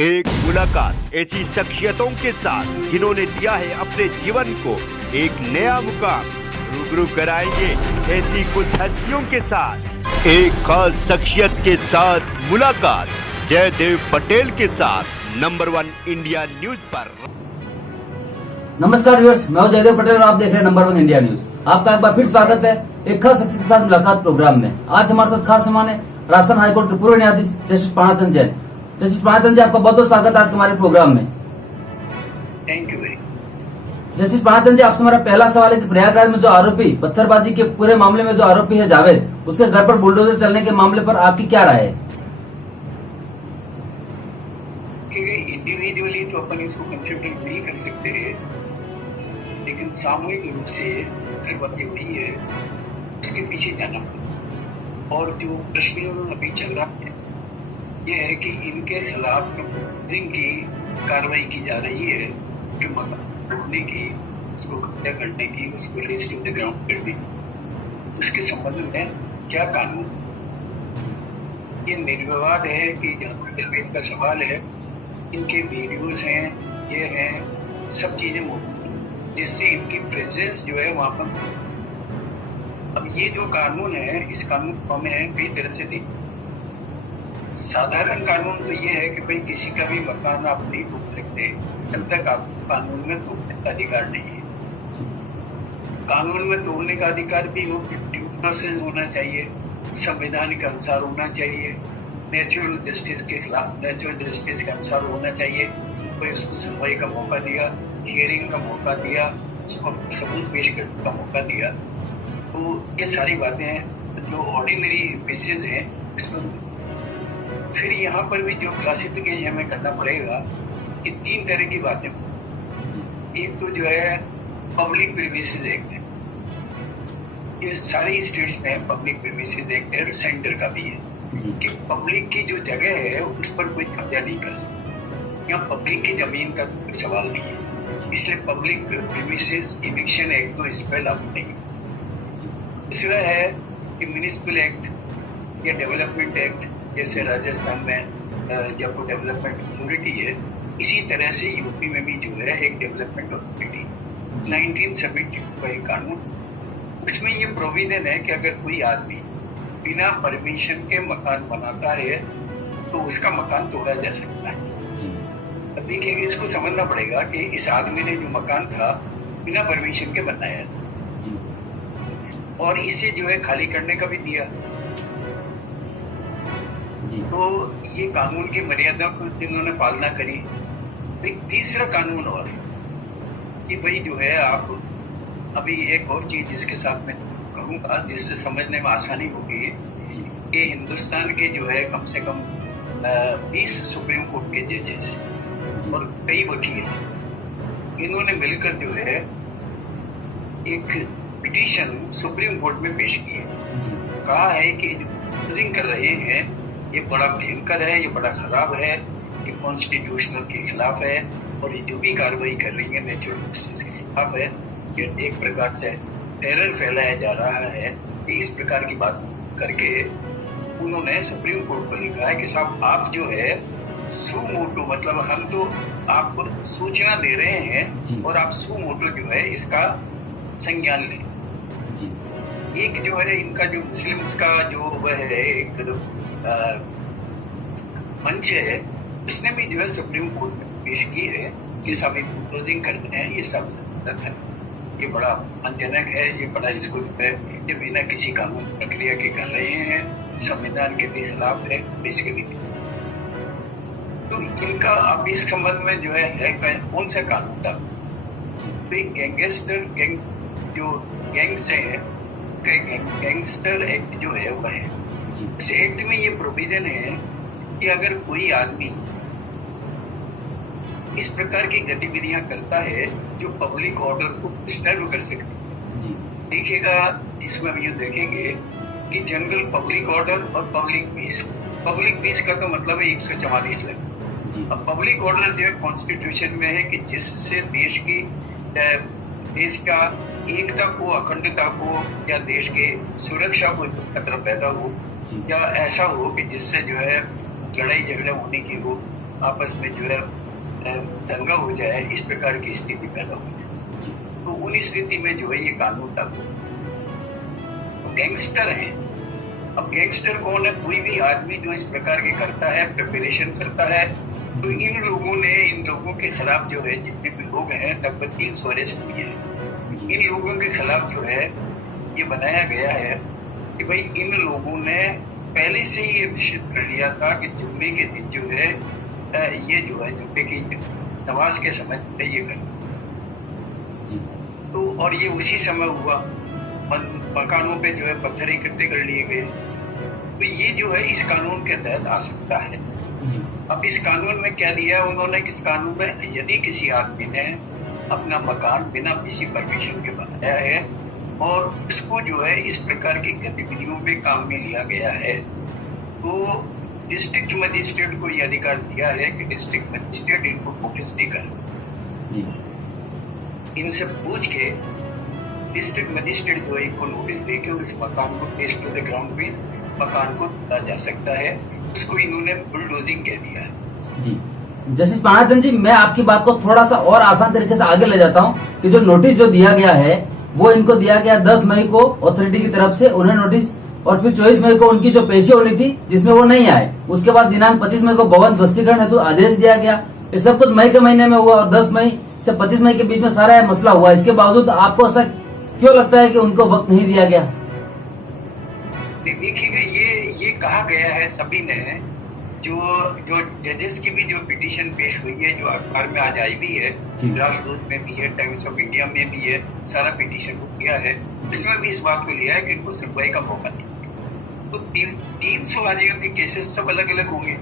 एक मुलाकात ऐसी शख्सियतों के साथ जिन्होंने दिया है अपने जीवन को एक नया मुकाम। रूबरू कराएंगे ऐसी कुछ हस्तियों के साथ एक खास शख्सियत के साथ मुलाकात जयदेव पटेल के साथ नंबर 1 इंडिया न्यूज पर। नमस्कार व्यूअर्स, मैं हूं जयदेव पटेल और आप देख रहे हैं नंबर 1 इंडिया न्यूज। आपका एक बार फिर स्वागत है एक खास शख्सियत के साथ मुलाकात प्रोग्राम में। आज हमारे साथ खास मेहमान है राजस्थान हाईकोर्ट के पूर्व न्यायाधीश जस्टिस पानाचंद जैन। जस्टिस पानाचंद जी, आपका बहुत बहुत स्वागत है आज हमारे प्रोग्राम में। Thank you very. Justice Panachand ji, आपसे हमारा पहला सवाल है कि प्रयागराज में जो आरोपी पत्थरबाजी के पूरे मामले में जो आरोपी है जावेद, उसके घर पर बुलडोजर चलने के मामले पर आपकी क्या राय है? इंडिविजुअली तो अपन इसको कंसिडर नहीं कर सकते, लेकिन सामूहिक रूप से पत्थरबाजी हुई है, उसके पीछे जाना। और जो प्रश्न अभी चल रहा है ये है कि इनके खिलाफ की कार्रवाई की जा रही है कि मकान तोड़ने की, उसको कब्जा करने की, उसको रेस्ट ऑफ द ग्राउंड करने की। उसके संबंध में क्या कानून, ये निर्विवाद है कि जहाँ दलवेद का सवाल है, इनके वीडियोस हैं, ये हैं, सब चीजें मौजूद हैं जिससे इनकी प्रेजेंस जो है वहां पर। अब ये जो कानून है, इस कानून को हमें कई तरह से देखना। साधारण कानून तो ये है कि भाई किसी का भी मकान आप नहीं तोड़ सकते जब तक आपको कानून में तोड़ने का अधिकार नहीं है। कानून में तोड़ने का अधिकार भी हो, ड्यू प्रोसेस होना चाहिए, संविधान के अनुसार होना चाहिए, नेचुरल जस्टिस के खिलाफ नेचुरल जस्टिस के अनुसार होना चाहिए। कोई उसको सुनवाई का मौका दिया, हियरिंग का मौका दिया, उसको सबूत पेश करने का मौका दिया। तो ये सारी बातें जो ऑर्डिनरी बेसिस हैं इसमें। फिर यहाँ पर भी जो क्लासिफिकेशन हमें करना पड़ेगा कि 3 तरह की बातें। एक तो जो है पब्लिक प्रीमिसेस एक्ट है, ये सारी स्टेट्स में पब्लिक प्रीमिसेस एक्ट है, और सेंटर का भी है कि पब्लिक की जो जगह है उस पर कोई कब्जा नहीं कर सकता। यहाँ पब्लिक की जमीन का तो कोई सवाल नहीं है, इसलिए पब्लिक प्रीमिसेस इविक्शन एक्ट तो इस पर लागू नहीं है। दूसरा है कि म्युनिसिपल एक्ट या डेवलपमेंट एक्ट, जैसे राजस्थान में जब डेवलपमेंट अथॉरिटी है, इसी तरह से यूपी में भी जो है एक डेवलपमेंट अथॉरिटी 1972 का एक कानून। उसमें ये प्रोविजन है कि अगर कोई आदमी बिना परमिशन के मकान बनाता है तो उसका मकान तोड़ा जा सकता है। अब देखिए, इसको समझना पड़ेगा कि इस आदमी ने जो मकान था बिना परमिशन के बनाया था, और इसे जो है खाली करने का भी दिया। तो ये कानून की मर्यादा को जिन्होंने पालना करी। तो एक तीसरा कानून और है कि भाई जो है आप, अभी एक और चीज जिसके साथ मैं कहूँगा जिससे समझने में आसानी होगी कि हिंदुस्तान के जो है कम से कम 20 सुप्रीम कोर्ट के जजेस और कई वकील, इन्होंने मिलकर जो है एक पिटीशन सुप्रीम कोर्ट में पेश की है। कहा है कि जो कर रहे हैं ये बड़ा भयंकर है, ये बड़ा खराब है, ये कॉन्स्टिट्यूशनल के खिलाफ है, और ये जो भी कार्रवाई कर रही है नेचुरल जस्टिस के खिलाफ है। ये एक प्रकार से टेरर फैलाया जा रहा है। कि इस प्रकार की बात करके उन्होंने सुप्रीम कोर्ट को लिखा है कि साहब आप जो है सू मोटो, मतलब हम तो आपको सूचना दे रहे हैं और आप सू मोटो जो है इसका संज्ञान लें। एक जो है इनका जो मुस्लिम्स का जो वह है एक मंच है, उसने भी जो है सुप्रीम कोर्ट में पेश की है कि सब क्लोजिंग करते हैं, ये सब गलत है, ये बड़ा अपमानजनक है, ये बड़ा इसको है, ये बिना किसी कानून प्रक्रिया के कर रहे हैं, संविधान के भी खिलाफ है, इसके भी। तो इनका अब इस संबंध में जो है कौन सा कानून था? तो गैंगस्टर गैंग जो गैंग से है, गैंगस्टर एक्ट जो है वह है। इस एक्ट में ये प्रोविजन है कि अगर कोई आदमी इस प्रकार की गतिविधियां करता है जो पब्लिक ऑर्डर को डिस्टर्ब कर सकती है। देखिएगा, इसमें हम ये देखेंगे कि जनरल पब्लिक ऑर्डर और पब्लिक पीस। पब्लिक पीस का तो मतलब है 144 लग। अब पब्लिक ऑर्डर जो है कॉन्स्टिट्यूशन में है कि जिससे देश का एकता को, अखंडता को, या देश के सुरक्षा को खतरा पैदा हो, या ऐसा हो कि जिससे जो है लड़ाई झगड़ा होने की हो, आपस में जो है दंगा हो जाए, इस प्रकार की स्थिति पैदा हो जाए। तो उन स्थिति में जो है ये कानून लागू। गैंगस्टर है, अब गैंगस्टर कौन है? कोई भी आदमी जो इस प्रकार के करता है, प्रिपरेशन करता है, तो इन लोगों के खिलाफ जो है जितने भी लोग हैं लगभग 300 अरेस्ट हुए हैं। इन लोगों के खिलाफ जो है ये बनाया गया है कि भाई इन लोगों ने पहले से ही निश्चित कर लिया था कि जुम्मे के दिन जो है ये जो है जुम्मे की नमाज के समय ये कर, तो और ये उसी समय हुआ। मकानों पे जो है पत्थर इकट्ठे कर लिए गए। तो ये जो है इस कानून के तहत आ सकता है। अब इस कानून में क्या दिया है उन्होंने? इस कानून में यदि किसी आदमी ने अपना मकान बिना किसी परमिशन के बनाया है और उसको जो है इस प्रकार की गतिविधियों में काम में लिया गया है, तो डिस्ट्रिक्ट मजिस्ट्रेट को यह अधिकार दिया है कि डिस्ट्रिक्ट मजिस्ट्रेट इनको नोटिस देकर इनसे पूछ के डिस्ट्रिक्ट मजिस्ट्रेट जो है इनको नोटिस देकर उस मकान को टेस्ट टू द ग्राउंड पे मकान को दिया जा सकता है। उसको इन्होंने बुलडोजिंग कह दिया है। जी जस्टिस पानाचंद जी, मैं आपकी बात को थोड़ा सा और आसान तरीके से आगे ले जाता हूँ कि जो नोटिस जो दिया गया है वो इनको दिया गया 10 मई को अथॉरिटी की तरफ से, उन्हें नोटिस, और फिर 24 मई को उनकी जो पेशी होनी थी जिसमें वो नहीं आए। उसके बाद दिनांक 25 मई को भवन ध्वस्तीकरण हेतु आदेश दिया गया। ये सब कुछ मई के महीने में हुआ और 10 मई से 25 मई के बीच में सारा मसला हुआ। इसके बावजूद आपको ऐसा क्यों लगता है कि उनको वक्त नहीं दिया गया? देखिएगा, ये कहा गया है सभी ने, जो जजेस की भी जो पिटीशन पेश हुई है, जो अखबार में आज आई भी है, राजदूत में भी है, टाइम्स ऑफ इंडिया में भी है, सारा पिटीशन को किया है। इसमें भी इस बात को लिया है कि इनको सुनवाई का मौका नहीं। तो 300 राज्यों के केसेस सब अलग अलग होंगे।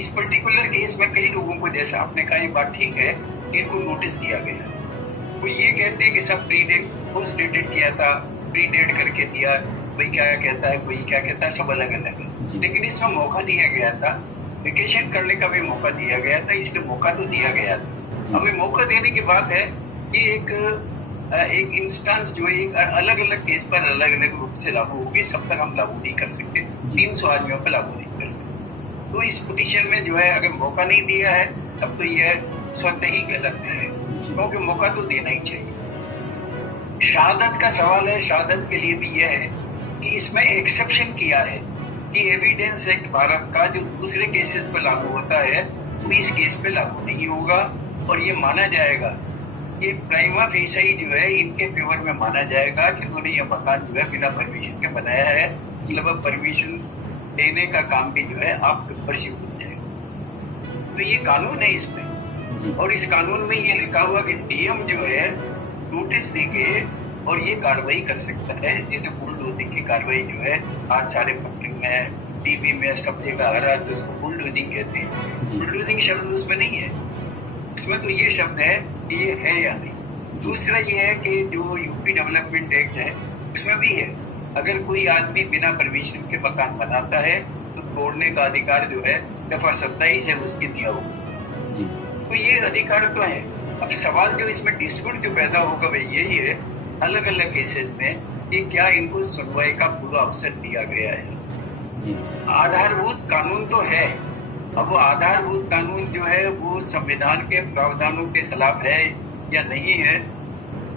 इस पर्टिकुलर केस में कई लोगों को, जैसा आपने कहा, ये बात ठीक है, इनको नोटिस दिया गया। वो ये कहते हैं कि सब प्रीडेट पोस्ट डेटेड किया था, प्रीडेट करके दिया, कोई क्या कहता है, कोई क्या कहता है, सब अलग अलग है। लेकिन इसमें मौका दिया गया था, वेकेशन करने का भी मौका दिया गया था, इसलिए मौका तो दिया गया था। हमें मौका देने की बात है कि एक इंस्टेंस जो है अलग अलग केस पर अलग अलग रूप से लागू होगी, सब तक हम लागू नहीं कर सकते, 300 आदमियों पर लागू नहीं कर सकते। तो इस पिटीशन में जो है अगर मौका नहीं दिया है तब तो यह स्वतः ही गलत है, क्योंकि मौका तो देना ही चाहिए। शहादत का सवाल है, शहादत के लिए भी यह है कि इसमें एक्सेप्शन किया है कि एविडेंस एक्ट भारत का जो दूसरे केसेस पे लागू होता है वो इस केस पे लागू नहीं होगा, और ये माना जाएगा कि प्राइमा फेसिया जो है इनके फेवर में माना जाएगा कि उन्होंने ये मकान जो है बिना परमिशन के बनाया है, मतलब परमिशन देने का काम भी जो है आपके ऊपर शिफ्ट हो जाएगा। तो ये कानून है इसमें, और इस कानून में ये लिखा हुआ कि डीएम जो है नोटिस देके और ये कार्रवाई कर सकता है। जैसे बुलडोजिंग की कार्रवाई जो है आज सारे पब्लिक में, टीवी में, सब जगह आ रहा है, तो उसको बुलडोजिंग कहते हैं। बुलडोजिंग शब्द उसमें नहीं है, उसमें तो ये शब्द है कि ये है या नहीं। दूसरा ये है कि जो यूपी डेवलपमेंट एक्ट है उसमें भी है, अगर कोई आदमी बिना परमिशन के मकान बनाता है तो तोड़ने का अधिकार जो है दफा 27 है उसके दिया होगा। तो ये अधिकार तो है। अब सवाल जो इसमें डिस्प्यूट जो पैदा होगा वही यही है, अलग अलग केसेस में कि क्या इनको सुनवाई का पूरा अवसर दिया गया है। आधारभूत कानून तो है, अब वो आधारभूत कानून जो है वो संविधान के प्रावधानों के खिलाफ है या नहीं है,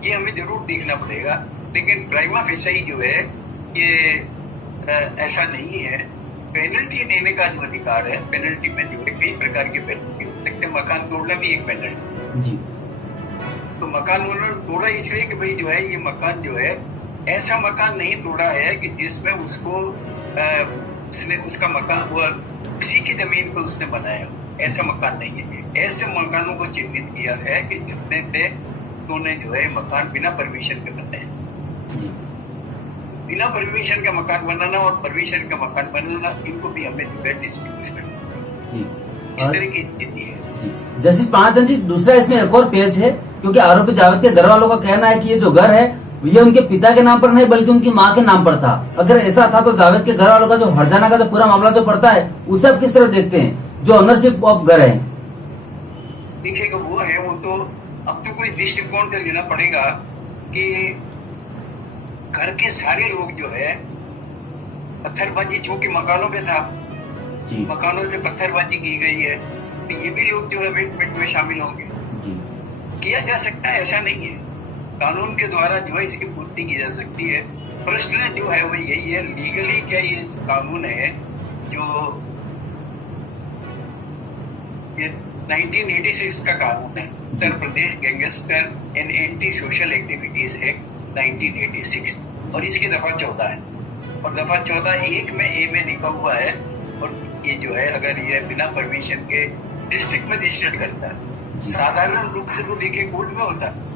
ये हमें जरूर देखना पड़ेगा। लेकिन प्राइमा फेसिया जो है ये ऐसा नहीं है। पेनल्टी देने का जो अधिकार है, पेनल्टी में जो है कई प्रकार की पेनल्टी हो सकते हैं, मकान तोड़ना भी एक पेनल्टी जी। तो मकान उन्होंने तोड़ा इसलिए कि भाई जो है ये मकान जो है ऐसा मकान नहीं तोड़ा है कि जिसमें उसको उसने उसका मकान हुआ उसी की जमीन पर उसने बनाया, ऐसा मकान नहीं है। ऐसे मकानों को चिन्हित किया है कि जितने थे उन्होंने जो है मकान बिना परमिशन के बनाए। बिना परमिशन का मकान बनाना और परमिशन का मकान बनाना, इनको भी हमें जो है डिस्टिंग्विश करना, इस तरह की स्थिति है। जस्टिस पानाचंद जी, दूसरा इसमें एक और पेच है, क्योंकि आरोपी जावेद के घर वालों का कहना है कि ये जो घर है ये उनके पिता के नाम पर नहीं बल्कि उनकी मां के नाम पर था। अगर ऐसा था तो जावेद के घर वालों का जो हरजाना का जो पूरा मामला जो पड़ता है उसे आप किस तरह देखते हैं, जो ओनरशिप ऑफ घर है? देखिएगा, वो है वो तो अब तो कोई दृष्टिकोण से लेना पड़ेगा कि घर के सारे लोग जो है पत्थरबाजी चूंकि मकानों पे था, जी। मकानों से पत्थरबाजी की गई है, तो ये भी लोग जो है अमेंडमेंट में शामिल होंगे। जी किया जा सकता है, ऐसा नहीं है। कानून के द्वारा जो है इसकी पूर्ति की जा सकती है। प्रश्न जो है वो यही है, लीगली क्या ये कानून है जो ये 1986 का कानून है, Uttar Pradesh gangster and anti social activities act 1986, और इसकी दफा 14 है, और दफा 14(1) में ए में लिखा हुआ है, और ये जो है अगर ये बिना परमिशन के डिस्ट्रिक्ट मजिस्ट्रेट करता है, साधारण रूप से वो लेके कोर्ट में होता है,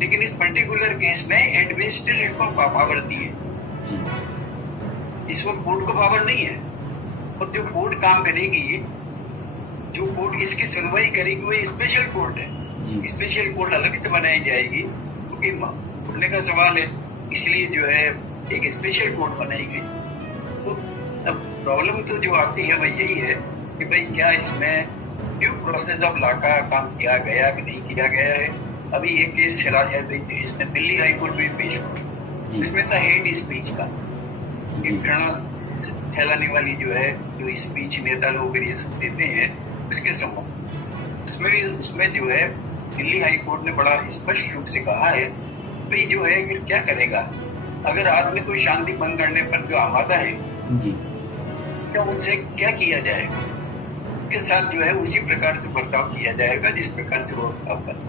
लेकिन इस पर्टिकुलर केस में एडमिनिस्ट्रेशन को पावर दी है, इसमें कोर्ट को पावर नहीं है। और जो कोर्ट काम करेगी, जो कोर्ट इसकी सुनवाई करेगी, वो स्पेशल कोर्ट है। स्पेशल कोर्ट अलग से बनाई जाएगी, क्योंकि खुलने का सवाल है, इसलिए जो है एक स्पेशल कोर्ट बनाई गई। तो अब प्रॉब्लम तो जो आती है वह यही है कि भाई क्या इसमें ड्यू प्रोसेस ऑफ लॉ का काम किया गया कि नहीं किया गया है। अभी एक केस चला है, इसमें दिल्ली हाईकोर्ट में पेश हुआ, इसमें था हेट स्पीच का, घृणा फैलाने वाली जो है जो स्पीच नेता लोग ये सब देते हैं उसके संबंध, उसमें जो है दिल्ली हाईकोर्ट ने बड़ा स्पष्ट रूप से कहा है भाई जो है कि क्या करेगा अगर आदमी कोई शांति भंग करने पर जो आमादा है तो उनसे क्या किया जाएगा, के साथ जो है उसी प्रकार से बर्ताव किया जाएगा जिस प्रकार से वो बर्ताव कर।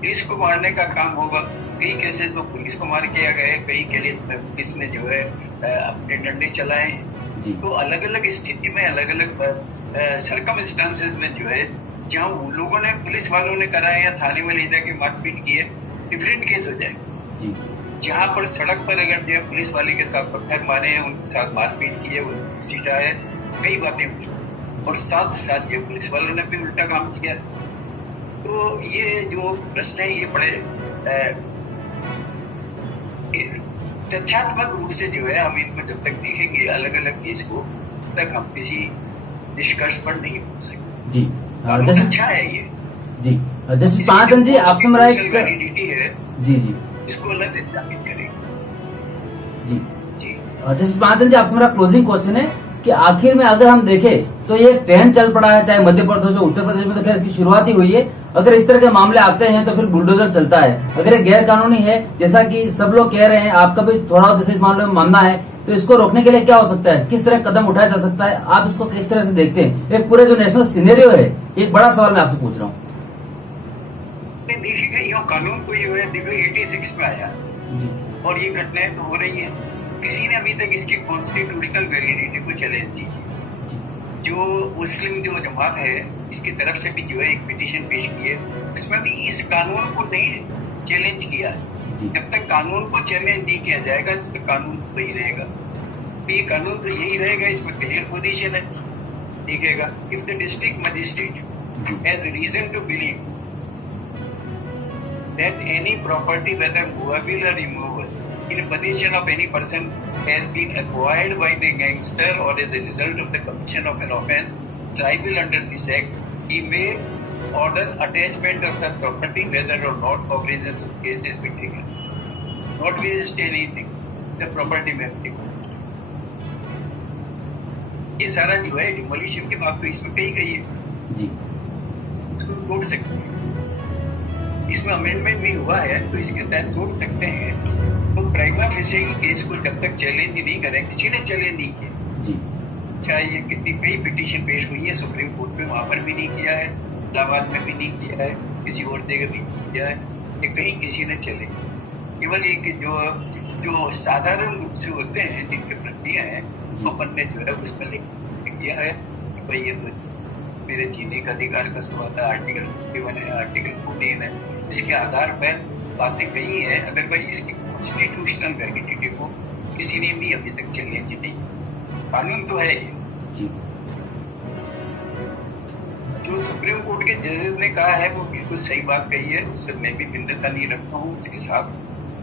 पुलिस को मारने का काम होगा, कई केसेस में पुलिस को मार किया गया है, कई केस में पुलिस ने जो है अपने डंडे चलाए हैं। तो अलग अलग स्थिति में अलग अलग सरकमस्टांसेस में जो है जहाँ उन लोगों ने पुलिस वालों ने कराया या थाने में ले जाके मारपीट की है, डिफरेंट केस हो जाएगा। जहाँ पर सड़क पर अगर जो है पुलिस वाले के साथ पत्थर मारे हैं, उनके साथ मारपीट की है, उनको सीटा है, कई बातें हुई, और साथ साथ ये पुलिस वालों ने भी उल्टा काम किया। तो ये जो प्रश्न है ये बड़े तथ्यात्मक रूप से जो है हम इनको जब तक देखेंगे अलग अलग केस को, तब तक हम किसी निष्कर्ष पर नहीं पहुंच सकते। जी जैसे अच्छा है ये जी जैसे पांचन जी आप समझ वैलिडिटी है जी जी इसको अलग स्थापित करेंगे। जी जी जैसे पांचन जी आपसे मेरा क्लोजिंग क्वेश्चन है कि आखिर में अगर हम देखें तो ये ट्रेंड चल पड़ा है, चाहे मध्य प्रदेश हो, उत्तर प्रदेश में तो खैर इसकी शुरुआत ही हुई है। अगर इस तरह के मामले आते हैं तो फिर बुलडोजर चलता है। अगर ये गैर कानूनी है जैसा कि सब लोग कह रहे हैं, आपका भी थोड़ा जैसे इस मामले में मानना है, तो इसको रोकने के लिए क्या हो सकता है, किस तरह कदम उठाया जा सकता है, आप इसको किस तरह से देखते हैं? एक पूरे जो नेशनल सिनेरियो है, एक बड़ा सवाल मैं आपसे पूछ रहा हूँ। देखिएगा यहाँ कानून को ये 86 में आया और ये घटनाएं तो हो रही हैं, किसी ने अभी तक इसकी कॉन्स्टिट्यूशनल वैलिडिटी को चैलेंज दी। जो मुस्लिम जो जमात है इसकी तरफ से भी जो है एक पिटीशन पेश की है, उसमें भी इस कानून को नहीं चैलेंज किया। जब तक कानून को चैलेंज नहीं किया जाएगा तब तक कानून तो ही रहेगा। तो ये कानून तो यही रहेगा, इसमें क्लियर पोजीशन है। देखेगा if the district magistrate has reason to believe that any property, whether movable or immovable, in possession of any person has been acquired by the gangster or as a result of the commission of an offence liable under this act, he may order attachment of such property, whether or not cognizance of case has been taken. Not resist anything, the property may be taken. ये सारा जो है demolition की बात तो इसमें कही गई है जी, इसको तोड़ सकते हैं। इसमें अमेंडमेंट भी हुआ है तो इसके तहत तोड़ सकते हैं। तो प्राइमा फेसी केस को जब तक चैलेंज नहीं करें, किसी ने चैलेंज नहीं किया, चाहे ये कितनी कई पिटीशन पेश हुई है सुप्रीम कोर्ट में, वहां पर भी नहीं किया है, इलाहाबाद में भी नहीं किया है, किसी और जगह भी नहीं किया है, ये कहीं किसी ने चैलेंज। केवल एक जो साधारण रूप से होते हैं जिनके प्रक्रिया है तो अपन ने जो है उसमें लिख किया है कि भाई ये तो मेरे जीने का अधिकार का सवाल था, आर्टिकल 51 है, आर्टिकल 14 है, इसके आधार पर बातें कही है। अगर भाई इसकी कॉन्स्टिट्यूशनल वैलिडिटी को किसी ने भी अभी तक चैलेंज नहीं, कानून तो है जी। जो सुप्रीम कोर्ट के जजेस ने कहा है वो बिल्कुल सही बात कही है, उससे मैं भी भिन्नता नहीं रखता हूँ उसके साथ।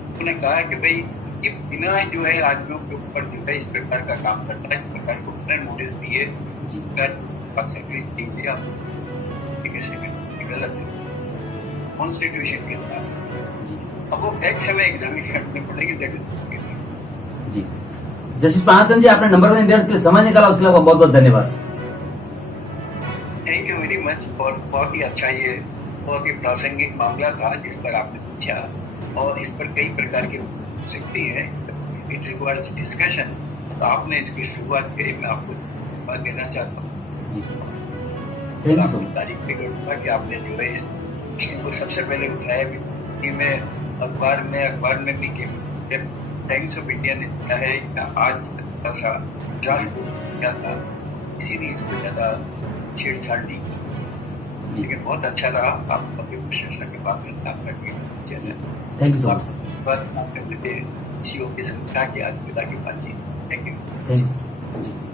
उन्होंने कहा कि भाई ये बिना जो है आदमियों के ऊपर जो है इस प्रकार का काम करता है, इस प्रकार को नोटिस दिए कॉन्स्टिट्यूशन के अंदर अब वो फैक्ट्स हमें एग्जामिन करने पड़ेगी। जी जस्टिस पांचन जी, आपने नंबर 1 इंडिया के लिए समय निकाला, उसके लिए बहुत बहुत धन्यवाद। Thank you very much. और बहुत ही अच्छा, ये बहुत ही प्रासंगिक मामला था जिस पर आपने पूछा, और इस पर कई प्रकार की हो सकती है। It requires discussion. तो आपने इसकी शुरुआत करी, मैं आपको बात देना चाहता हूँ। Thank you so much. तारीफ भी करूँगा कि आपने जो है इस प्रश्न को सबसे पहले उठाया भी, कि मैं अखबार में भी टाइम्स ऑफ इंडिया ने दिया है आज ऐसा ड्राफ्ट किया था, इसीलिए इसको ज्यादा छेड़छाड़ नहीं की, लेकिन बहुत अच्छा रहा। आप सभी प्रशंसा के बाद में काम करके थैंक यू सो मच। बस इसी की संस्था की आज की बातचीत। Thank you. Thank you.